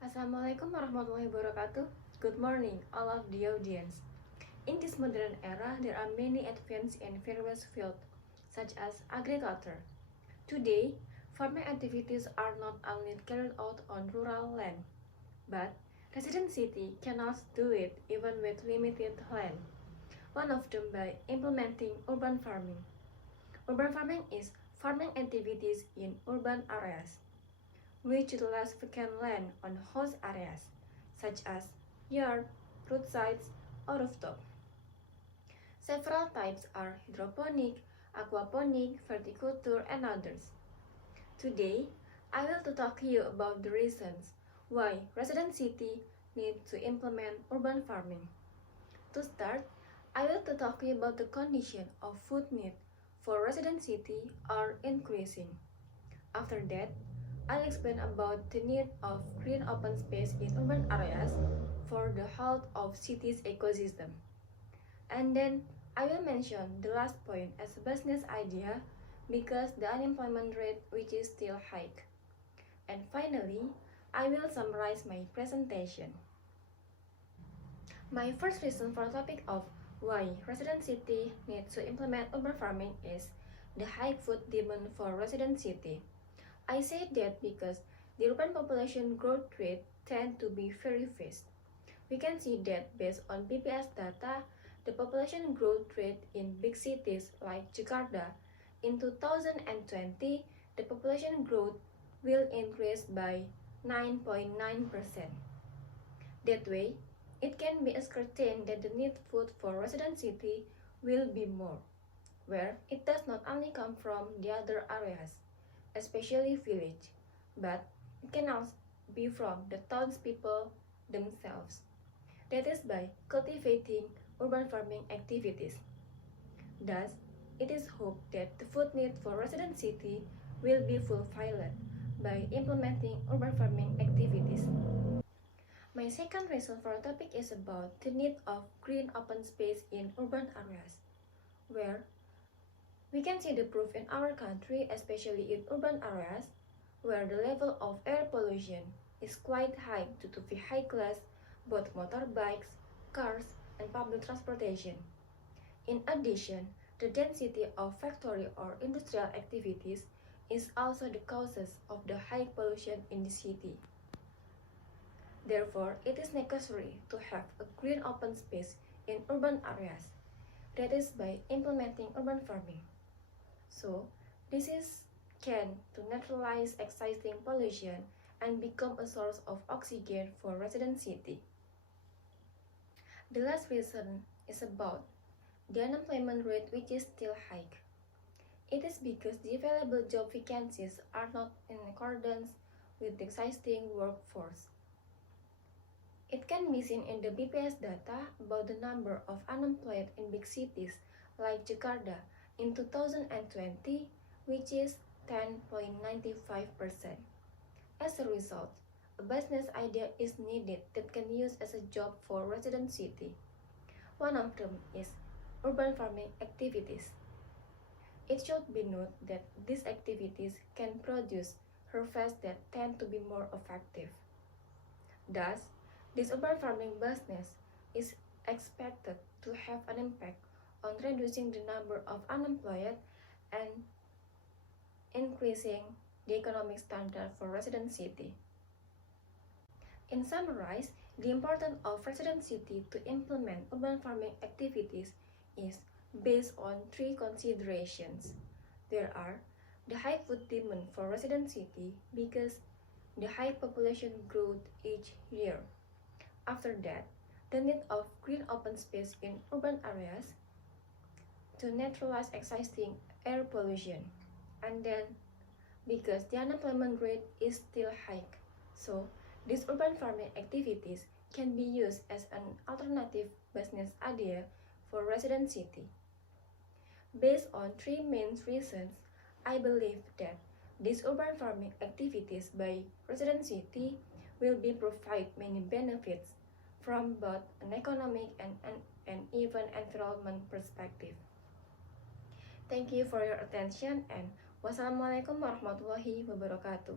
Assalamualaikum warahmatullahi wabarakatuh. Good morning, all of the audience. In this modern era, there are many advances in various fields, such as agriculture. Today, farming activities are not only carried out on rural land, but resident city cannot do it even with limited land. One of them by implementing urban farming. Urban farming is farming activities in urban areas, which utilize vacant land on host areas, such as yard, roadsides, or rooftop. Several types are hydroponic, aquaponic, verticulture, and others. Today, I will to talk to you about the reasons why resident city need to implement urban farming. To start, I will to talk to you about the condition of food need for resident city are increasing. After that, I'll explain about the need of green open space in urban areas for the health of cities ecosystem. And then I will mention the last point as a business idea because the unemployment rate which is still high. And finally, I will summarize my presentation. My first reason for the topic of why resident city needs to implement urban farming is the high food demand for resident city. I say that because the urban population growth rate tend to be very fast. We can see that based on BPS data, the population growth rate in big cities like Jakarta in 2020, the population growth will increase by 9.9%. That way, it can be ascertained that the need food for resident city will be more, where it does not only come from the other areas, especially village, but it can also be from the townspeople themselves. That is by cultivating urban farming activities. Thus, it is hoped that the food need for resident city will be fulfilled by implementing urban farming activities. My second reason for the topic is about the need of green open space in urban areas, where we can see the proof in our country, especially in urban areas, where the level of air pollution is quite high due to vehicles, both motorbikes, cars, and public transportation. In addition, the density of factory or industrial activities is also the causes of the high pollution in the city. Therefore, it is necessary to have a green open space in urban areas, that is by implementing urban farming. So, this can to neutralize existing pollution and become a source of oxygen for resident city. The last reason is about the unemployment rate which is still high. It is because the available job vacancies are not in accordance with the existing workforce. It can be seen in the BPS data about the number of unemployed in big cities like Jakarta in 2020, which is 10.95%. As a result, a business idea is needed that can use as a job for resident city. One of them is urban farming activities. It should be noted that these activities can produce harvests that tend to be more effective. Thus, this urban farming business is expected to have an impact on reducing the number of unemployed and increasing the economic standard for resident city. In summarize, the importance of resident city to implement urban farming activities is based on three considerations. There are the high food demand for resident city because the high population growth each year. After that, the need of green open space in urban areas to neutralize existing air pollution. And then, because the unemployment rate is still high, so these urban farming activities can be used as an alternative business idea for resident city. Based on three main reasons, I believe that these urban farming activities by resident city will be provide many benefits from both an economic and even environment perspective. Thank you for your attention and wassalamualaikum warahmatullahi wabarakatuh.